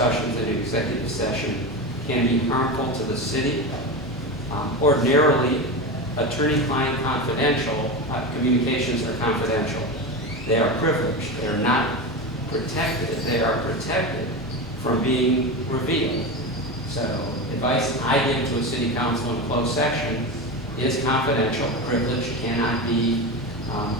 discussions in executive session can be harmful to the city. Ordinarily, attorney-client confidential communications are confidential. They are privileged. They are not protected. They are protected from being revealed. So advice I give to a city council in closed session is confidential, privileged, cannot be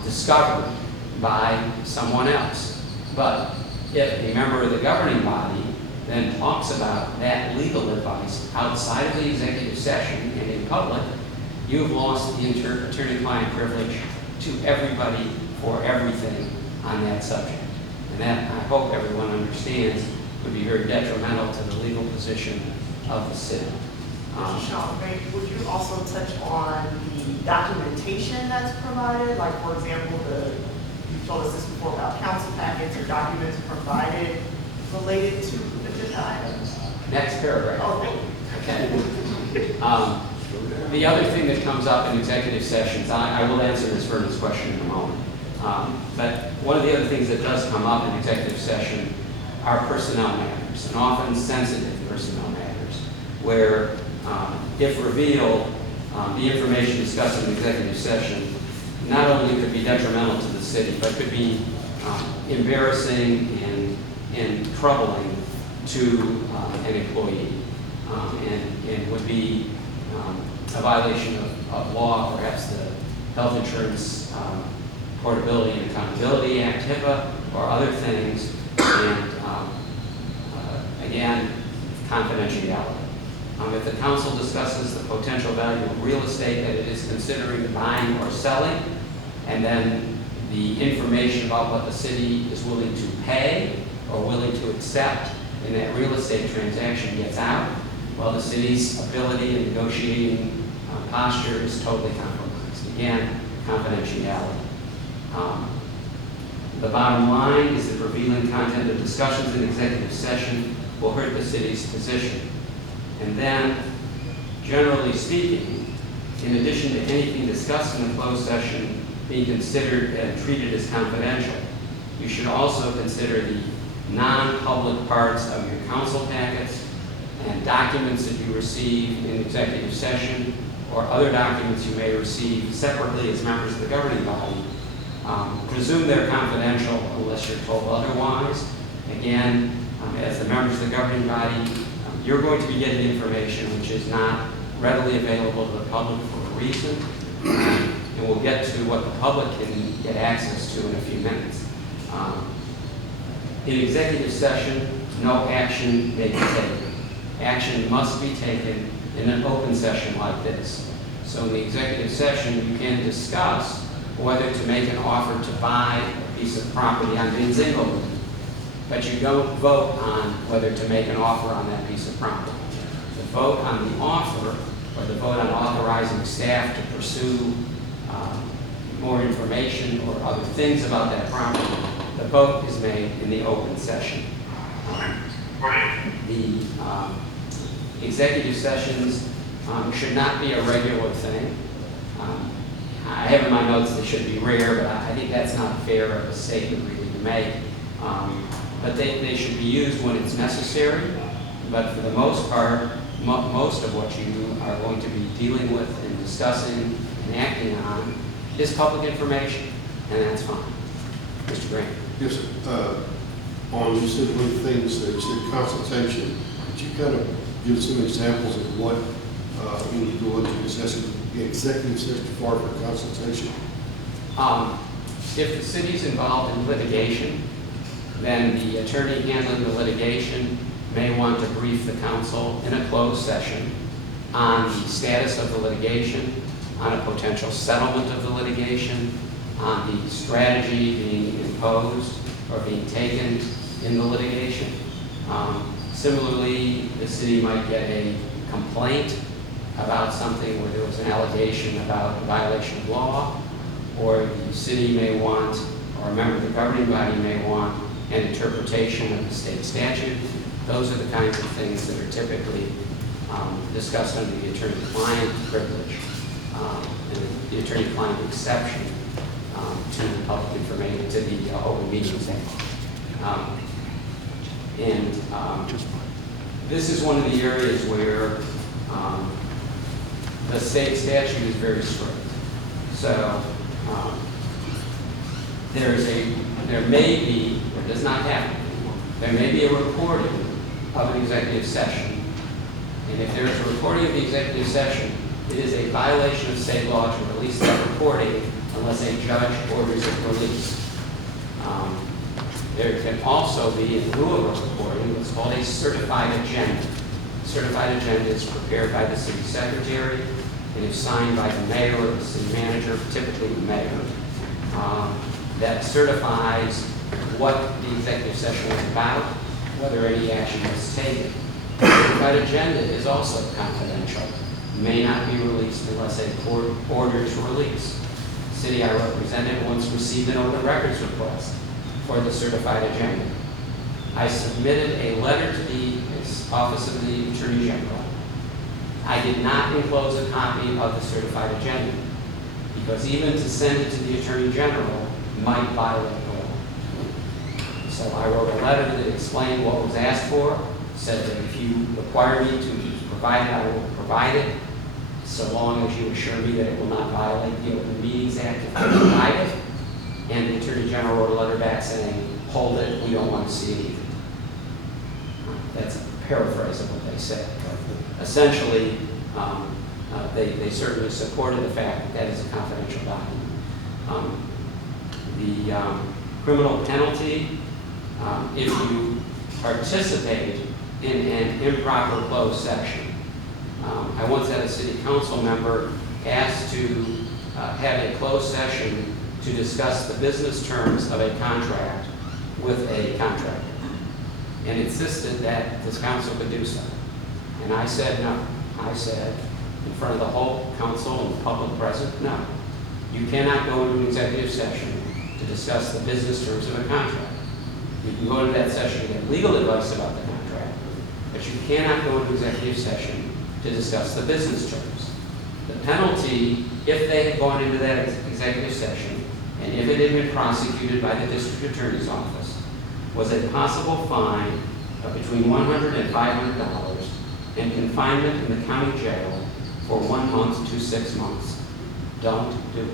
discovered by someone else. But if a member of the governing body then talks about that legal advice outside of the executive session and in public, you've lost the attorney-client privilege to everybody for everything on that subject. And that, I hope everyone understands, would be very detrimental to the legal position of the city. Mr. Shaw, would you also touch on the documentation that's provided? Like, for example, you told us this before about council packets or documents provided related to agenda items. Next paragraph. Oh, Okay. The other thing that comes up in executive sessions, I will answer this Vernon's question in a moment. But one of the other things that does come up in executive session are personnel matters, and often sensitive personnel matters, where if revealed, the information discussed in executive session not only could be detrimental to the city, but could be embarrassing and troubling to an employee, and would be a violation of law, perhaps the Health Insurance Portability and Accountability Act, HIPAA, or other things, and again, confidentiality. If the council discusses the potential value of real estate that it is considering buying or selling, and then the information about what the city is willing to pay or willing to accept in that real estate transaction gets out, well, the city's ability and negotiating posture is totally compromised. Again, confidentiality. The bottom line is that revealing content of discussions in executive session will hurt the city's position. And then, generally speaking, in addition to anything discussed in the closed session being considered and treated as confidential, you should also consider the non-public parts of your council packets and documents that you receive in executive session, or other documents you may receive separately as members of the governing body. Presume they're confidential unless you're told otherwise. Again, as the members of the governing body, you're going to be getting information which is not readily available to the public for a reason, and we'll get to what the public can get access to in a few minutes. In executive session, no action may be taken. Action must be taken in an open session like this. So in the executive session, you can discuss whether to make an offer to buy a piece of property on Vinzingo, but you don't vote on whether to make an offer on that piece of property. The vote on the offer, or the vote on authorizing staff to pursue more information or other things about that property, the vote is made in the open session. The executive sessions should not be a regular thing. I have in my notes they should be rare, but I think that's not fair of a statement really to make. But they should be used when it's necessary. But for the most part, most of what you are going to be dealing with and discussing and acting on is public information, and that's fine. Mr. Grant. Yes, sir. You said one of the things that you said consultation. Could you kind of give some examples of what when you go into executive session for consultation? If the city's involved in litigation, then the attorney handling the litigation may want to brief the council in a closed session on the status of the litigation, on a potential settlement of the litigation, on the strategy being imposed or being taken in the litigation. Similarly, the city might get a complaint about something where there was an allegation about a violation of law, or the city may want, or a member of the governing body may want, an interpretation of the state statute. Those are the kinds of things that are typically discussed under the attorney-client privilege and the attorney-client exception to the public information, to the Open Meetings Act. And this is one of the areas where the state statute is very strict. So there may be, or does not happen anymore, there may be a recording of an executive session. And if there is a recording of the executive session, it is a violation of state law to release that recording unless a judge orders it released. There can also be, in lieu of a recording, what's called a certified agenda. Certified agenda is prepared by the city secretary and is signed by the mayor or the city manager, typically the mayor, that certifies what the executive session was about, whether any action was taken. The certified agenda is also confidential, may not be released unless a court orders release. The city I represented once received an open records request for the certified agenda. I submitted a letter to the Office of the Attorney General. I did not enclose a copy of the certified agenda because even to send it to the Attorney General might violate the law. So I wrote a letter that explained what was asked for, said that if you require me to provide it, I will provide it, so long as you assure me that it will not violate the Open Meetings Act if I provide it. And the Attorney General wrote a letter back saying, hold it, we don't want to see it either. That's a paraphrase of what they said. But essentially, they certainly supported the fact that that is a confidential document. The criminal penalty, if you participate in an improper closed session. I once had a city council member asked to have a closed session to discuss the business terms of a contract with a contractor, and insisted that this council could do so. And I said no. I said, in front of the whole council and the public present, no. You cannot go into an executive session to discuss the business terms of a contract. You can go into that session to get legal advice about the contract, but you cannot go into executive session to discuss the business terms. The penalty, if they had gone into that executive session, and if it had been prosecuted by the district attorney's office, was a possible fine of between $100 and $500 and confinement in the county jail for 1 month to 6 months. Don't do it.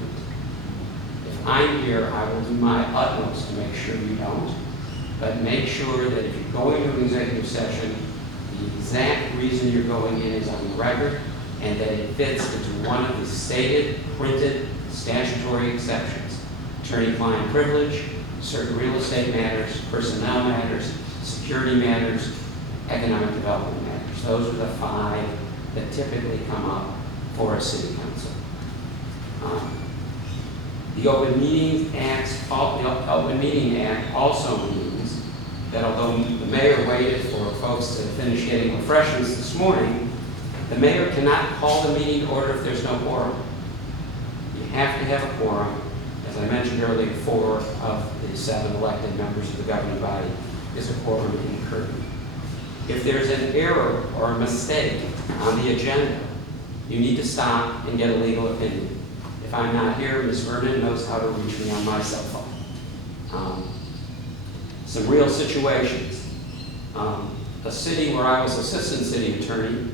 If I'm here, I will do my utmost to make sure you don't, but make sure that if you're going to an executive session, the exact reason you're going in is on the record, and that it fits into one of the stated, printed, statutory exceptions. Attorney-client privilege, certain real estate matters, personnel matters, security matters, economic development matters. Those are the 5 that typically come up for a city council. The Open Meeting Act also means that although the mayor waited for folks to finish getting refreshments this morning, the mayor cannot call the meeting to order if there's no quorum. You have to have a quorum. As I mentioned earlier, 4 of the 7 elected members of the governing body is a quorum in Kirby. If there's an error or a mistake on the agenda, you need to stop and get a legal opinion. If I'm not here, Ms. Vernon knows how to reach me on my cell phone. Some real situations. A city where I was assistant city attorney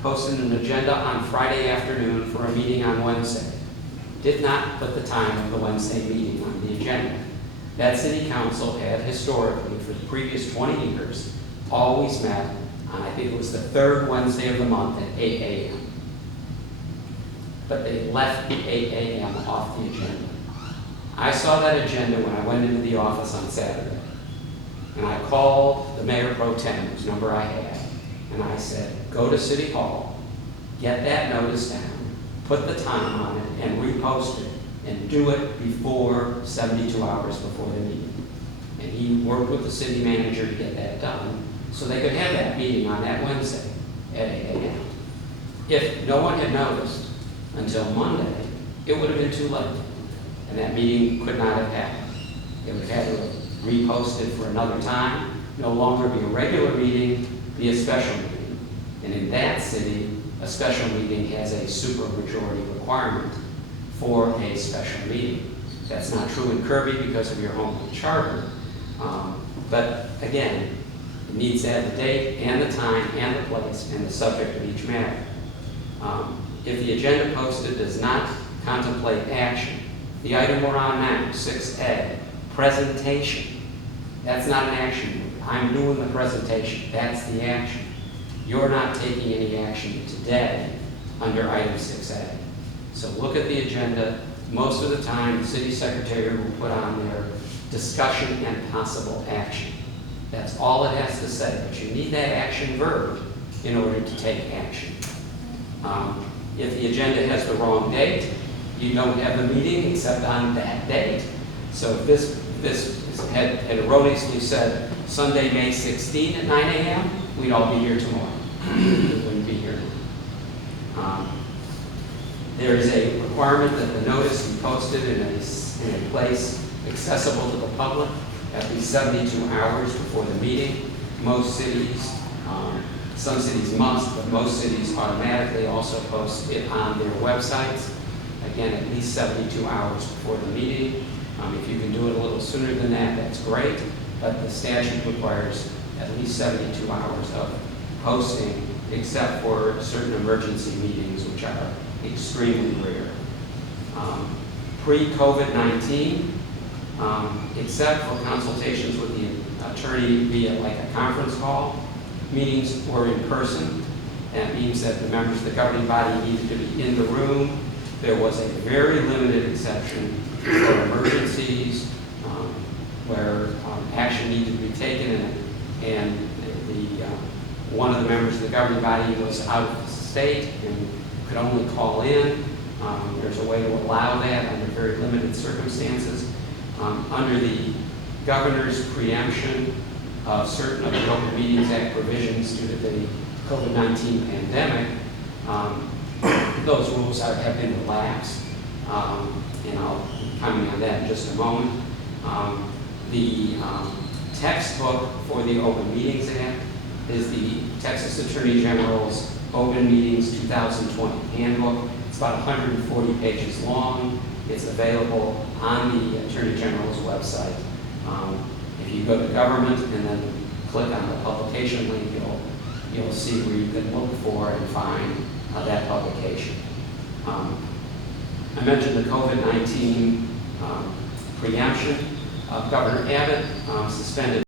posted an agenda on Friday afternoon for a meeting on Wednesday. Did not put the time of the Wednesday meeting on the agenda. That city council had historically, for the previous 20 years, always met on, I think it was the 3rd Wednesday of the month at 8 a.m. But they left the 8 a.m. off the agenda. I saw that agenda when I went into the office on Saturday. And I called the mayor pro tem, whose number I had, and I said, go to City Hall, get that notice down, put the time on it, and repost it, and do it before 72 hours before the meeting. And he worked with the city manager to get that done, so they could have that meeting on that Wednesday at 8 a.m. If no one had noticed until Monday, it would have been too late, and that meeting could not have happened. It would have had to have reposted for another time, no longer be a regular meeting, be a special meeting. And in that city, a special meeting has a supermajority requirement for a special meeting. That's not true in Kirby because of your home rule charter. But again, It needs to have the date and the time and the place and the subject of each matter. If the agenda posted does not contemplate action, the item we're on now, 6A, presentation, that's not an action. I'm doing the presentation. That's the action. You're not taking any action today under item 6A. So look at the agenda. Most of the time, the city secretary will put on there discussion and possible action. That's all it has to say, but you need that action verb in order to take action. If the agenda has the wrong date, you don't have the meeting except on that date. So if this had erroneously said Sunday, May 16 at 9 a.m., we'd all be here tomorrow. We wouldn't be here. There is a requirement that the notice be posted in a place accessible to the public at least 72 hours before the meeting. Most cities, some cities must, but most cities automatically also post it on their websites. Again, at least 72 hours before the meeting. If you can do it a little sooner than that, that's great, but the statute requires at least 72 hours of posting, except for certain emergency meetings, which are extremely rare. Pre-COVID-19, except for consultations with the attorney via like a conference call, meetings were in person. That means that the members of the governing body needed to be in the room. There was a very limited exception for emergencies where action needed to be taken, and one of the members of the governing body was out of state and could only call in. There's a way to allow that under very limited circumstances. Under the governor's preemption of certain of the Open Meetings Act provisions due to the COVID-19 pandemic, those rules have been relaxed, and I'll comment on that in just a moment. The textbook for the Open Meetings Act is the Texas Attorney General's Open Meetings 2020 Handbook. It's about 140 pages long. It's available on the Attorney General's website. If you go to government and then click on the publication link, you'll see where you can look for and find that publication. I mentioned the COVID-19 preemption. Governor Abbott suspended